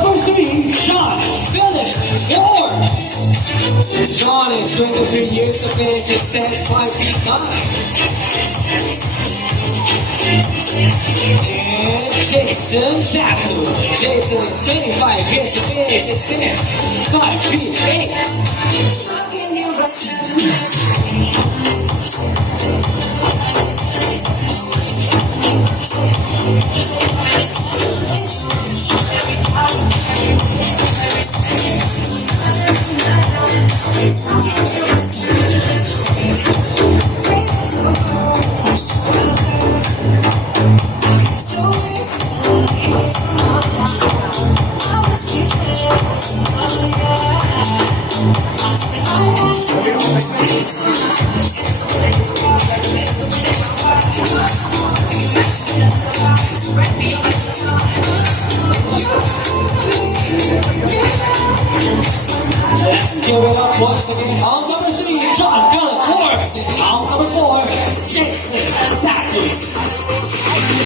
Number 3, Sean Philip Moore. Sean is 23 years of age and stands 5 feet 9. And Jason Zapu. Jason is 25 years of age and stands 5 feet 8. Let's give it up once again. All number 3, John Philip Forbes. All number 4, Jason Zapu.